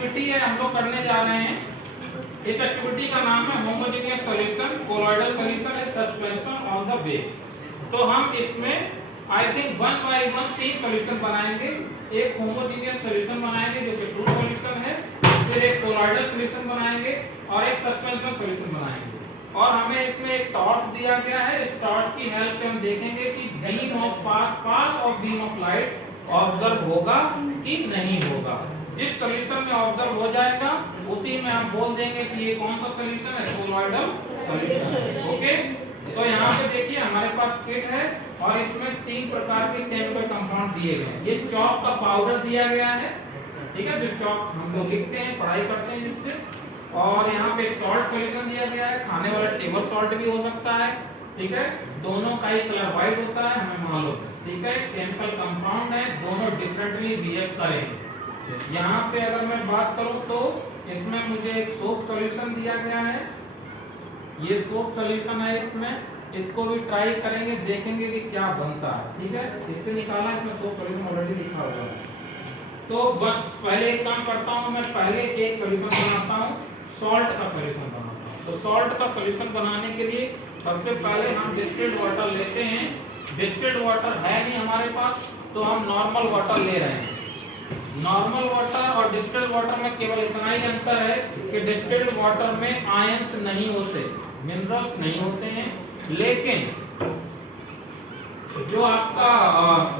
Activity है हम लोग करने जा रहे हैं। इस एक्टिविटी का नाम है homogeneous solution colloidal solution and suspension on the base. तो हम इसमें I think one by one 3 solution बनाएंगे। एक होमोजेनियस सॉल्यूशन बनाएंगे जो कि ट्रू सॉल्यूशन है, फिर एक कोलॉइडल सॉल्यूशन बनाएंगे और एक सस्पेंशन सॉल्यूशन बनाएंगे। और हमें इसमें एक टॉर्च दिया गया है। इस टॉर्च की हेल्प से हम देखेंगे कि beam of path of beam of light observe होगा कि नहीं होगा। जिस सॉल्यूशन में ऑब्जर्व हो जाएगा उसी में हम बोल देंगे कि ये कौन सा सॉल्यूशन है, कोलॉइडल सॉल्यूशन। ओके, तो यहाँ पे देखिए हमारे पास किट है और इसमें 3 प्रकार के केमिकल कंपाउंड दिए गए हैं। ये चॉक का पाउडर दिया गया है, ठीक है, जो चॉक हम लोग लिखते हैं पढ़ाई करते हैं जिससे। और यहाँ पे एक सॉल्ट सॉल्यूशन दिया गया है, खाने वाला टेबल सॉल्ट भी हो सकता है, ठीक है। दोनों का ही कलर व्हाइट होता है हमें मालूम, ठीक है। केमिकल कंपाउंड है, दोनों डिफरेंटली बिहेव करेंगे। यहाँ पे अगर मैं बात करूँ तो इसमें मुझे एक सोप सॉल्यूशन दिया गया है। ये सोप सॉल्यूशन है, इसमें इसको भी ट्राई करेंगे, देखेंगे कि क्या बनता है, ठीक है। इससे निकाला, इसमें सोप सॉल्यूशन ऑलरेडी लिखा हुआ है। तो पहले एक काम करता हूँ, मैं पहले एक सॉल्यूशन बनाता हूँ, सॉल्ट का सॉल्यूशन बनाता हूँ। तो सॉल्ट का सॉल्यूशन बनाने के लिए सबसे पहले हम डिस्टिल्ड वाटर लेते हैं। डिस्टिल्ड वाटर है नहीं हमारे पास तो हम नॉर्मल वाटर ले रहे हैं। नॉर्मल वाटर और डिस्टिल्ड वाटर में केवल इतना ही अंतर है कि डिस्टिल्ड वाटर में आयंस नहीं होते, मिनरल्स नहीं होते हैं, लेकिन जो आपका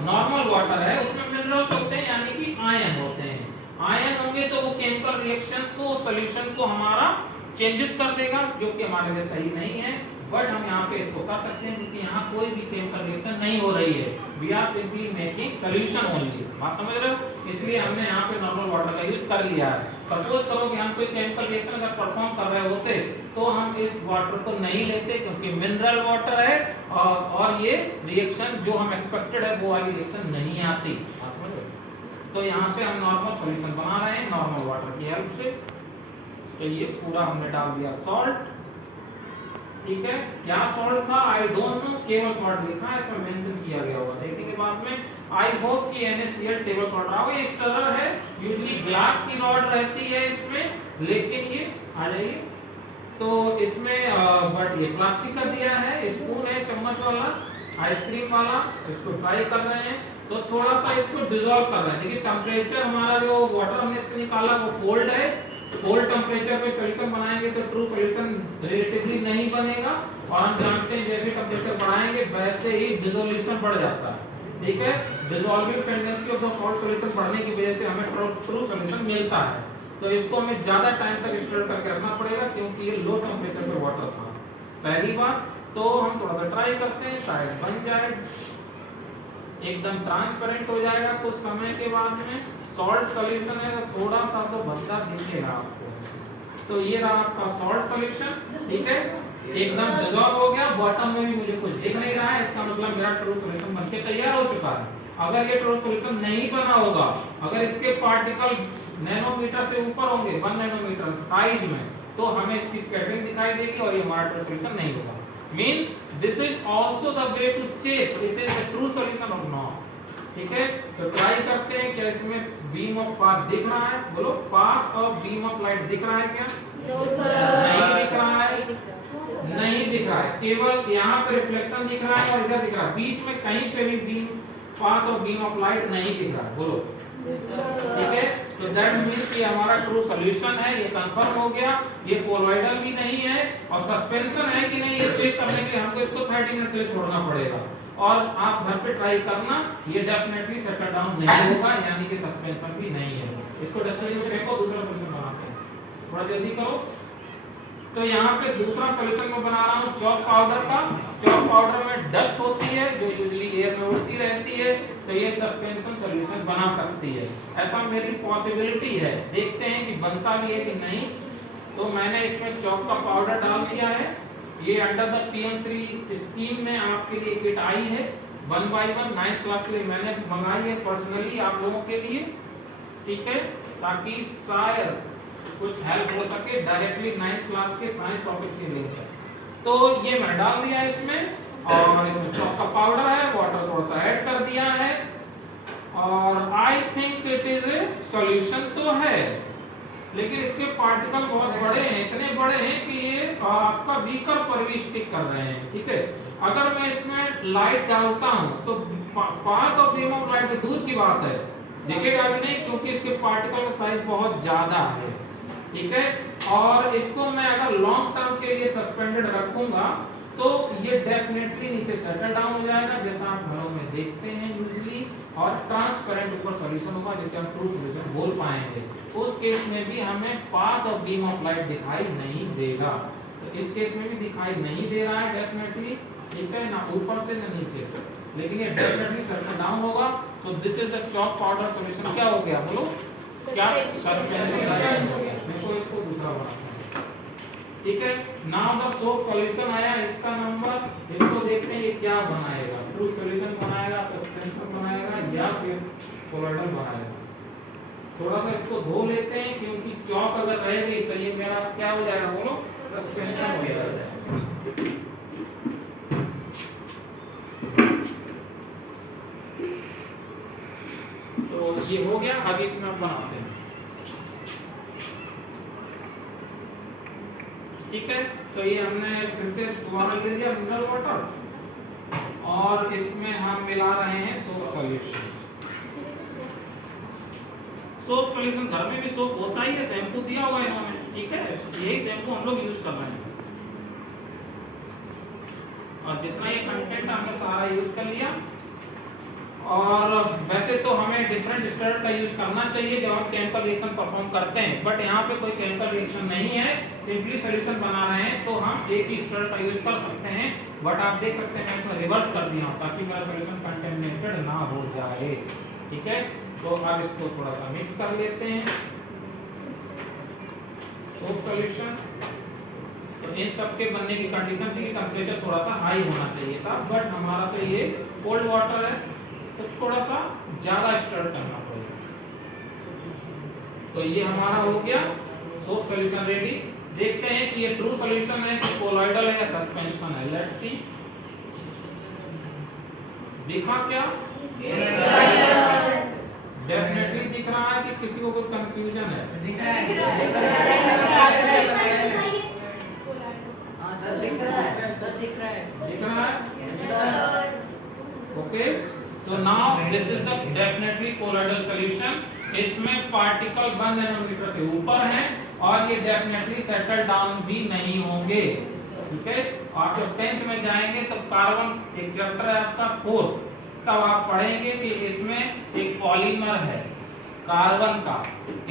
नॉर्मल वाटर है उसमें मिनरल्स होते हैं, यानी कि आयन होते हैं। आयन होंगे तो वो केमिकल रिएक्शंस को, सॉल्यूशन को हमारा चेंजेस कर देगा, जो कि हमारे लिए सही नहीं है। बट हम यहाँ पे इसको कर सकते हैं क्योंकि यहाँ कोई भी केमिकल रिएक्शन नहीं हो रही है। We are simply making solution only. बात समझ रहे हो? इसलिए हमने यहाँ पे नॉर्मल वाटर का यूज कर लिया है। सपोज करो कि हम कोई केमिकल रिएक्शन अगर परफॉर्म कर रहे होते तो हम इस वाटर को नहीं लेते क्योंकि मिनरल वाटर है और ये रिएक्शन जो हम एक्सपेक्टेड है वो वाली रिएक्शन नहीं आती। समझ रहे? तो यहाँ पे हम नॉर्मल सॉल्यूशन बना रहे हैं नॉर्मल वाटर की हेल्प से। तो ये पूरा हमने डाल दिया सॉल्ट, ठीक है। क्या सॉल्ट था आई डोंट नो, केवल सॉल्ट लिखा है, इसमें मेंशन किया गया होगा, देखेंगे बाद में। आई होप कि NaCl टेबल सॉल्ट रहा हो। ये स्टरर है, यूजुअली ग्लास की रॉड रहती है इसमें, लेकिन ये आ जाइए तो इसमें बट ये प्लास्टिक का दिया है। स्पून है चम्मच वाला, आइसक्रीम वाला, इसको ट्राई कर रहे हैं तो थोड़ा सा इसको डिसॉल्व कर रहे हैं। देखिए टेम्परेचर हमारा जो वाटर हमने इससे निकाला वो कोल्ड है। कोल्ड टेम्परेचर पे सॉल्यूशन बनाएंगे तो ट्रू सॉल्यूशन रिलेटिवली नहीं बनेगा, और हम जानते हैं जैसे टेम्परेचर बढ़ाएंगे वैसे ही डिसोल्यूशन बढ़ जाता है, ठीक है। Dissolving tendency of the salt solution बढ़ने की वजह से हमें ट्रू सॉल्यूशन मिलता है। तो इसको हमें ज्यादा टाइम तक स्टोर करके रखना पड़ेगा क्योंकि ये लो टेम्परेचर पे वाटर था। पहली बात तो हम थोड़ा सा ट्राई करते हैं, शायद बन जाए, एकदम ट्रांसपेरेंट हो जाएगा कुछ समय के बाद में। सॉल्ट सॉल्यूशन है तो थोड़ा सा तो भद्दा दिखेगा आपको। तो ये रहा आपका सॉल्ट सॉल्यूशन, ठीक है, एकदम डिसॉल्व हो गया। बॉटम में भी मुझे कुछ दिख नहीं रहा है, इसका मतलब मेरा ट्रू सॉल्यूशन बनके तैयार हो चुका है। अगर ये ट्रू सॉल्यूशन नहीं बना होगा, अगर इसके पार्टिकल नैनोमीटर से ऊपर होंगे 1 नैनोमीटर साइज में, तो हमें इसकी स्कैटरिंग दिखाई देगी और ये हमारा ट्रू सॉल्यूशन नहीं होगा। Means this is also the way to check it is a true solution or not, ठीक है। तो ट्राई करते हैं क्या इसमें बीम ऑफ पाथ दिख रहा है, बोलो path of beam of light दिख रहा है क्या? नो सर, नहीं दिख रहा है, नहीं दिख रहा है, केवल यहाँ पे रिफ्लेक्शन दिख रहा है और इधर दिख रहा है, बीच में कहीं पे भी बीम पाथ और बीम ऑफ लाइट नहीं दिख रहा है, बोलो, ठीक है। तो दैट मींस कि हमारा ट्रू सॉल्यूशन है, ये कंफर्म हो गया। ये कोलॉइडल भी नहीं है और सस्पेंशन है कि नहीं ये चेक करने के लिए हमको इसको 30 मिनट के लिए छोड़ना पड़ेगा। और आप घर पे ट्राई करना, ये डेफिनेटली सेटल डाउन नहीं होगा, यानी कि सस्पेंशन भी नहीं है। इसको डस्टबिन में फेंको, दूसरा सॉल्यूशन बनाते हैं, थोड़ा जल्दी करो। तो यहाँ पे दूसरा सॉल्यूशन मैं बना रहा हूँ चॉक पाउडर का। चॉक पाउडर में डस्ट होती है जो यूजुअली एयर में उड़ती रहती है, तो ये सस्पेंशन सॉल्यूशन बना सकती है, ऐसा मेरी पॉसिबिलिटी है। देखते हैं कि बनता भी है कि नहीं। तो मैंने इसमें चॉक का पाउडर डाल दिया है। ये अंडर द PM3 स्कीम में आपके लिए किट आई है 1 by 1 9th क्लास के लिए मैंने मंगाई है पर्सनली आप लोगों के लिए, ठीक है, ताकि शायद कुछ हेल्प हो सके डायरेक्टली 9th क्लास के साइंस टॉपिक से लिंक है। तो ये मैं डाल दिया इसमें और इसमें चॉक का पाउडर है, वाटर थोड़ा सा ऐड कर दिया है और I think it is a solution तो है, लेकिन इसके पार्टिकल बहुत बड़े हैं, इतने बड़े हैं कि ये आपका बीकर पर भी स्टिक कर रहे हैं। ठीक है, अगर मैं इसमें लाइट डालता हूं तो path of beam of light तो दूर की बात है, दिखेगा भी नहीं क्योंकि इसके पार्टिकल का साइज बहुत ज्यादा है। ठीक है, और इसको मैं अगर लॉन्ग टर्म के लिए सस्पेंडेड रखूंगा तो ये डेफिनेटली नीचे सेटल डाउन हो जाएगा, जैसा आप घरों में देखते हैं यूजुअली, और ट्रांसपेरेंट ऊपर सॉल्यूशन होगा जिसे हम ट्रू सॉल्यूशन बोल पाएंगे। उस केस में भी हमें path of beam of light दिखाई नहीं देगा, तो इस केस में भी दिखाई नहीं दे रहा है डेफिनेटली। ठीक है, ना ऊपर से ना नीचे से, लेकिन ये डेफिनेटली सेटल डाउन होगा। So this is a chalk powder solution. क्या हो गया बोलो, क्या सस्पेंशन हो गया। देखो इसको दूसरा बनाते हैं। ठीक है, नाउ द सोप सॉल्यूशन आया, इसका नंबर, इसको देखते हैं ये क्या बनाएगा, ट्रू सॉल्यूशन बनाएगा, सस्पेंशन बनाएगा या फिर कोलोइडल बनाएगा। थोड़ा सा इसको धो लेते हैं क्योंकि चौक अगर रहेगी तो ये मेरा क्या हो जाएगा बोलो, सस्पेंशन हो जाएगा। तो ये हो गया, आगे इसमें हम बनाते हैं। ठीक है, तो ये हमने फिर से दोबारा ले लिया मिनरल वाटर और इसमें हम मिला रहे हैं सोप सॉल्यूशन। सोप सॉल्यूशन घर में भी सोप होता ही है, शैम्पू दिया हुआ है इन्होंने। ठीक है, यही शैम्पू हम लोग यूज कर रहे हैं और जितना ये कंटेंट हमने सारा यूज कर लिया। और वैसे तो हमें डिफरेंट स्टैंडर्ड का यूज करना चाहिए जब हम केमिकल रिएक्शन परफॉर्म करते हैं, बट यहाँ पे कोई केमिकल रिएक्शन नहीं है, सिंपली सॉल्यूशन बना रहे हैं, तो हम एक ही स्टैंडर्ड का यूज कर सकते हैं। बट आप देख सकते हैं मैं इसमें रिवर्स कर दिया हूं ताकि मेरा सॉल्यूशन कंटेमिनेटेड ना हो जाए। ठीक है, तो अब इसको थोड़ा सा मिक्स कर लेते हैं सोप सॉल्यूशन। तो इन सब के बनने की कंडीशन थी कि टेम्परेचर थोड़ा सा हाई होना चाहिए था, बट हमारा तो ये कोल्ड वाटर है तो थोड़ा सा ज्यादा स्टर करना पड़ेगा। तो ये हमारा हो गया सोप सॉल्यूशन रेडी। देखते हैं कि ये ट्रू सॉल्यूशन है कि कोलॉइडल है या सस्पेंशन है। लेट्स सी, दिखा क्या? डेफिनेटली दिख रहा है कि किसी को कोई कंफ्यूजन है? दिख रहा है सर, दिख रहा है सर, दिख रहा है, दिख रहा है। Okay, so now this is the definitely colloidal solution. इसमें पार्टिकल 1 नैनोमीटर से ऊपर हैं और ये डेफिनेटली सेटल डाउन भी नहीं होंगे। ठीक है, आप जब 10th में जाएंगे तो कार्बन एक चैप्टर है आपका 4, तब आप पढ़ेंगे कि इसमें एक पॉलीमर है कार्बन का,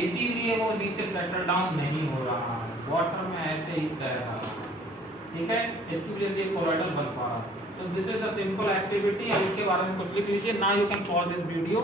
इसीलिए वो नीचे सेटल डाउन नहीं हो रहा है, वाटर में ऐसे ही तैर रहा है। ठीक है, इसकी वजह से कोलॉइडल बन पा रहा है। So this is the simple activity। अब इसके बारे में कुछ लिख लीजिए। Now you can pause this video।